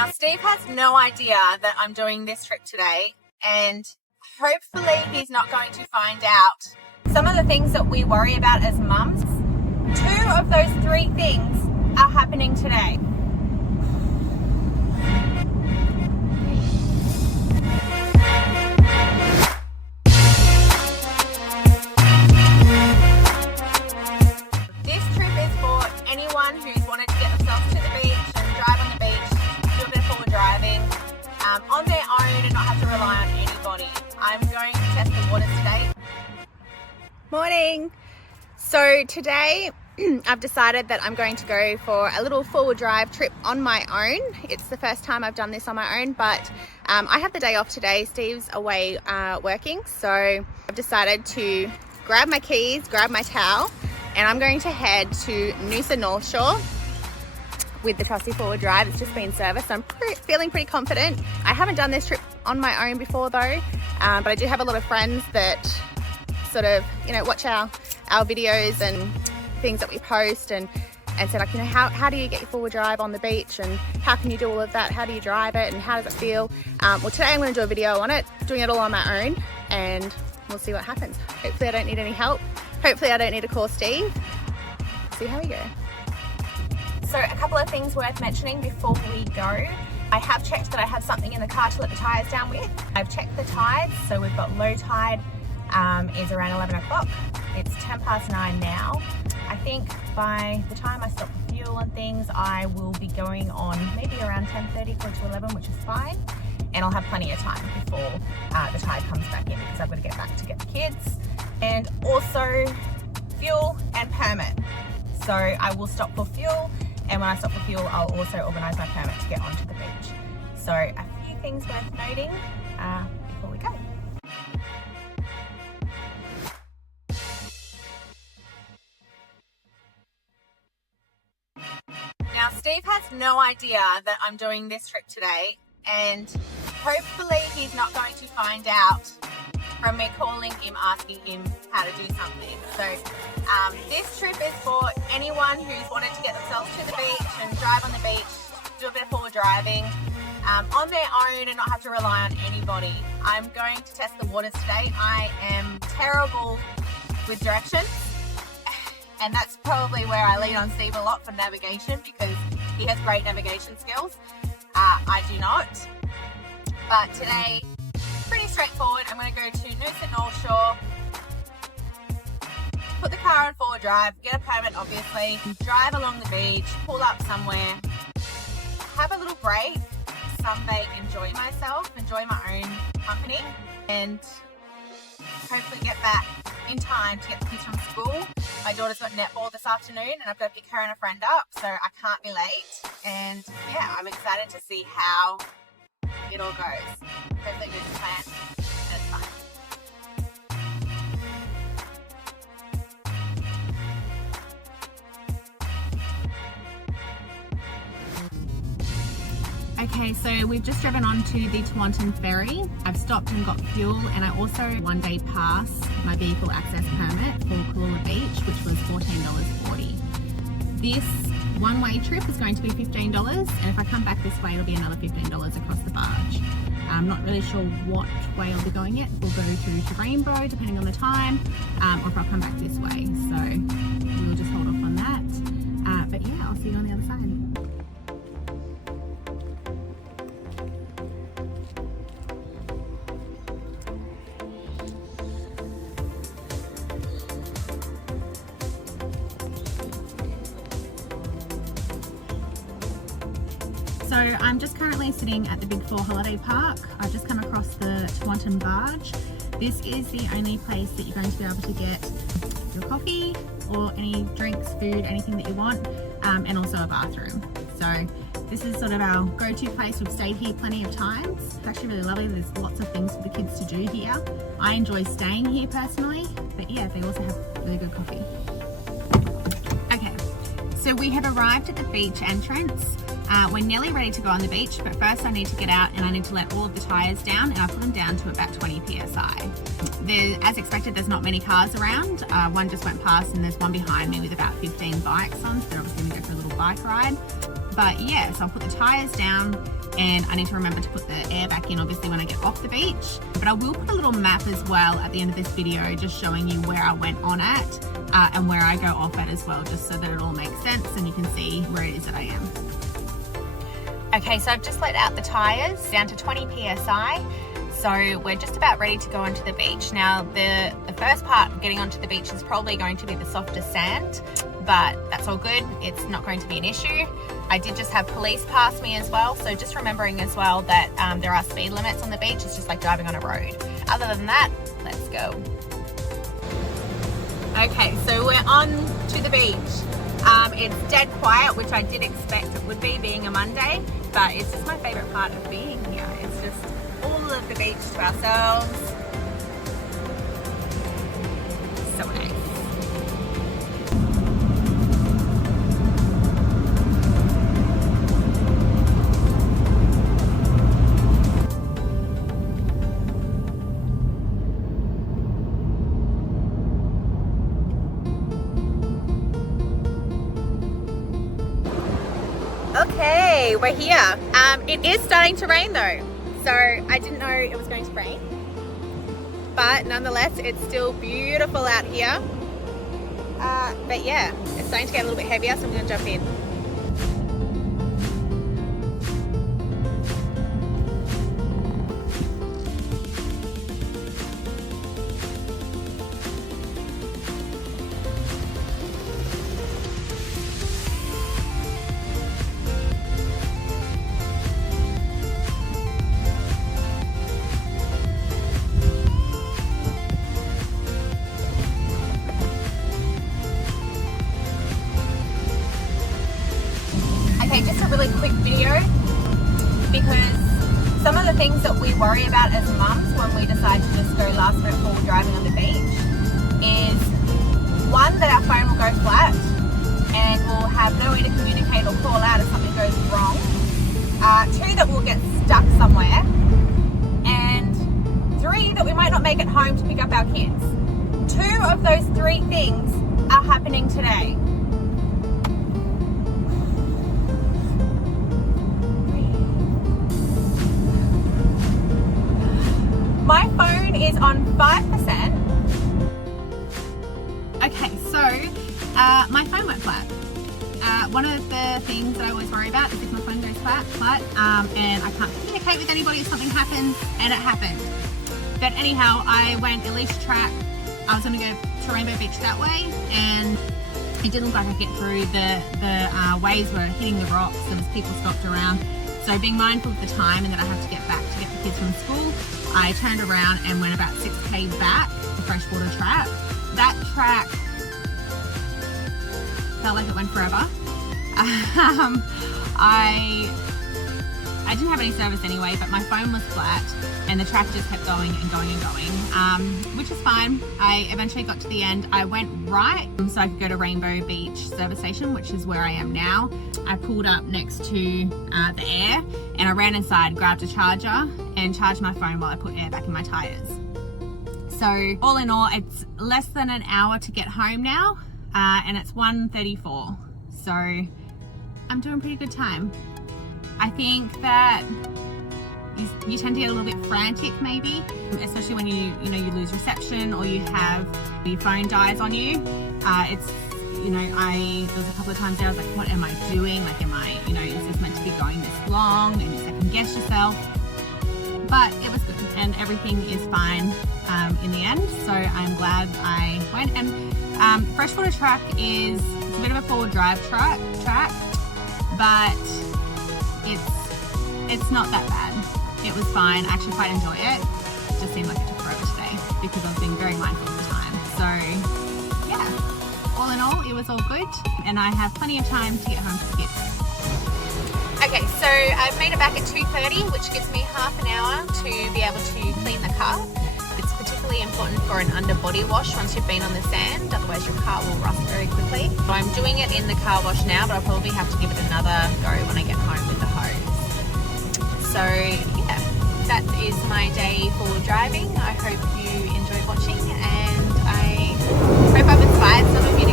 Now, Steve has no idea that I'm doing this trip today, and hopefully he's not going to find out some of the things that we worry about as mums. 2 of those 3 things are happening today. This trip is for anyone who's wanted to get themselves to the beach and drive on the beach, do a bit of forward driving on their own and not have to rely on anybody. I'm going to test the waters today. Morning. So today I've decided that I'm going to go for a little forward drive trip on my own. It's the first time I've done this on my own, but I have the day off today. Steve's away working, so I've decided to grab my keys, grab my towel, and I'm going to head to Noosa North Shore with the trusty forward drive. It's just been serviced, so I'm feeling pretty confident. I haven't done this trip on my own before though, but I do have a lot of friends that sort of, watch our videos and things that we post and said, like, how do you get your forward drive on the beach, and how can you do all of that? How do you drive it, and how does it feel? Well, today I'm going to do a video on it, doing it all on my own, and we'll see what happens. Hopefully I don't need any help. Hopefully I don't need to call Steve. See how we go. So a couple of things worth mentioning before we go. I have checked that I have something in the car to let the tyres down with. I've checked the tides, so we've got low tide is around 11 o'clock. It's 9:10 now. I think by the time I stop for fuel and things, I will be going on maybe around 10:30 to 11, which is fine. And I'll have plenty of time before the tide comes back in, because I've got to get back to get the kids. And also fuel and permit. So I will stop for fuel, and when I stop for fuel, I'll also organise my permit to get onto the beach. So a few things worth noting before we go. Now, Steve has no idea that I'm doing this trip today, and hopefully he's not going to find out from me calling him, asking him how to do something. So this trip is for anyone who's wanted to get themselves to the beach and drive on the beach, do a bit of forward driving on their own and not have to rely on anybody. I'm going to test the waters today. I am terrible with directions, and that's probably where I lean on Steve a lot for navigation, because he has great navigation skills. I do not. But today, pretty straightforward. I'm going to go to Noosa North Shore, put the car on forward drive, get a permit obviously, drive along the beach, pull up somewhere, have a little break, sunbathe, enjoy myself, enjoy my own company, and hopefully get back in time to get the kids from school. My daughter's got netball this afternoon, and I've got to pick her and a friend up, so I can't be late. And yeah, I'm excited to see how it all goes. Hopefully it goes to plan, and it's fun. Okay, so we've just driven on to the Tewantin Ferry. I've stopped and got fuel, and I also one-day pass my vehicle access permit for Cooloola Beach, which was $14.40. This one-way trip is going to be $15, and if I come back this way, it'll be another $15 across the barge. I'm not really sure what way I'll be going yet. We'll go through to Rainbow, depending on the time, or if I'll come back this way. So we'll just hold off on that. But yeah, I'll see you on the other side. So I'm just currently sitting at the Big 4 Holiday Park. I've just come across the Tewantin barge. This is the only place that you're going to be able to get your coffee or any drinks, food, anything that you want, and also a bathroom. So this is sort of our go-to place. We've stayed here plenty of times. It's actually really lovely. There's lots of things for the kids to do here. I enjoy staying here personally, but yeah, they also have really good coffee. Okay, so we have arrived at the beach entrance. We're nearly ready to go on the beach, but first I need to get out and I need to let all of the tyres down, and I put them down to about 20 psi. As expected, there's not many cars around. One just went past and there's one behind me with about 15 bikes on, so they're obviously going to go for a little bike ride. But yeah, so I'll put the tyres down, and I need to remember to put the air back in obviously when I get off the beach. But I will put a little map as well at the end of this video, just showing you where I went on at and where I go off at as well, just so that it all makes sense and you can see where it is that I am. Okay, so I've just let out the tires down to 20 psi. So we're just about ready to go onto the beach. Now the first part of getting onto the beach is probably going to be the softest sand, but that's all good. It's not going to be an issue. I did just have police pass me as well, so just remembering as well that there are speed limits on the beach. It's just like driving on a road. Other than that, let's go. Okay, so we're on to the beach. It's dead quiet, which I did expect it would be, being a Monday, but it's just my favorite part of being here. It's just all of the beach to ourselves. So nice. Okay, we're here. It is starting to rain though. So I didn't know it was going to rain, but nonetheless, it's still beautiful out here. But yeah, it's starting to get a little bit heavier, so I'm going to jump in. Okay, just a really quick video, because some of the things that we worry about as mums when we decide to just go last minute forward driving on the beach is, one, that our phone will go flat and we'll have no way to communicate or call out if something goes wrong. Two, that we'll get stuck somewhere. And three, that we might not make it home to pick up our kids. Two of those three things are happening today. My phone is on 5%. Okay, so my phone went flat. One of the things that I always worry about is if my phone goes flat, and I can't communicate with anybody if something happens, and it happened. But anyhow, I went Elise Track. I was going to go to Rainbow Beach that way, and it didn't look like I could get through. The waves were hitting the rocks, there was people stopped around. So being mindful of the time and that I have to get back to get the kids from school, I turned around and went about 6k back to Freshwater Track. That track felt like it went forever. I didn't have any service anyway, but my phone was flat and the track just kept going and going and going, which is fine. I eventually got to the end. I went right so I could go to Rainbow Beach service station, which is where I am now. I pulled up next to the air and I ran inside, grabbed a charger and charged my phone while I put air back in my tires. So all in all, it's less than an hour to get home now, and it's 1:34. So I'm doing pretty good time. I think that you tend to get a little bit frantic maybe, especially when you lose reception or you have your phone dies on you. There was a couple of times there I was like, what am I doing? Like, is this meant to be going this long? And you second guess yourself. But it was good and everything is fine in the end. So I'm glad I went. And Freshwater Track it's a bit of a forward drive track, but it's not that bad. It was fine. I actually quite enjoy it. It just seemed like it took forever today because I was being very mindful of the time. So yeah, all in all, it was all good and I have plenty of time to get home to the kids. Okay, so I've made it back at 2:30, which gives me half an hour to be able to clean the car. It's particularly important for an under body wash once you've been on the sand, otherwise your car will rust very quickly. So I'm doing it in the car wash now, but I'll probably have to give it another go when I get home with the hose. So yeah, that is my day for driving. I hope you enjoyed watching and I hope I've inspired some of you